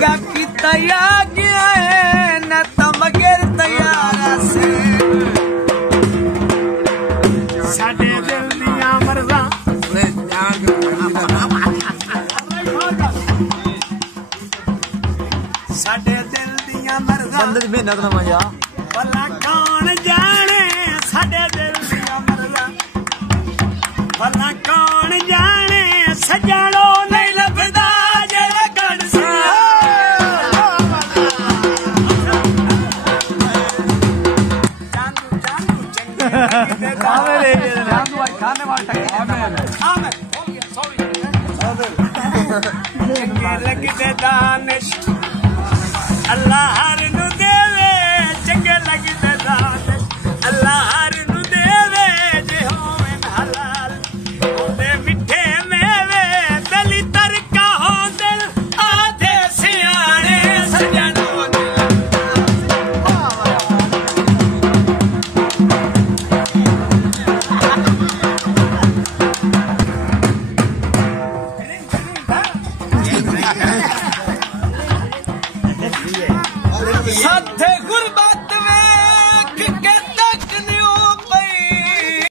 चंगा की तैयार गया है न तमगेर तैयार से साडे दिल दियां मर्ज़ां साडे दिल दियां मर्ज़ां बंदे दी मेहनत ना मजा भला कौन जाने साडे दिल दियां मर्ज़ां भला कौन जाने सजानो नहीं लभदा जेड़ा गढ़ सा खाने लगते दानिश अल्लाह हर नू देवे चंगे लगते दानिश अल्लाह हर नू देवे जे होवे हलाल होंदे मिठे मेवे दली तरका हो दिल आधे सियाणे सजनो साथे गुरबा